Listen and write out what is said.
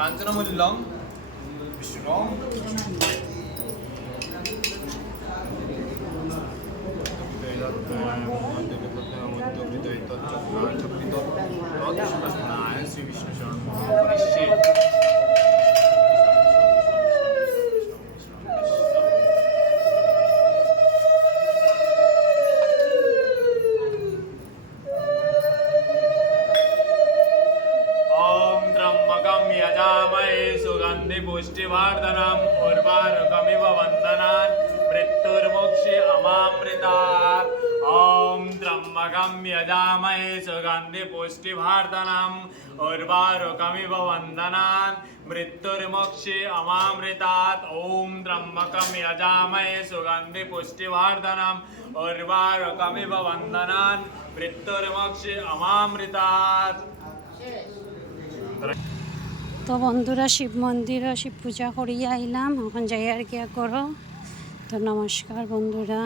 কাঞ্চনমূল্যম বিষ্ণুম শ্রী বিষ্ণু শরণ মহাপুরিষে यजामहे सुगंधि पुष्टिवर्धनम् उर्वारुकमिव वन्दनान् मृत्युर्मोक्षे अमामृतात् ॐ त्र्यम्बकं यजामहे सुगंधि पुष्टिवर्धनम् उर्वारुकमिव वन्दनान् मृत्युर्मोक्षे अमामृतात् ॐ त्र्यम्बकं यजामहे सुगंधि पुष्टिवर्धनम् उर्वारुकमिव वन्दनान् मृत्युर्मोक्षे अमामृतात्। তো বন্ধুরা শিব মন্দির ও শিব পূজা করিয়া আইলাম, এখন যাই আর কি করো। তো নমস্কার বন্ধুরা।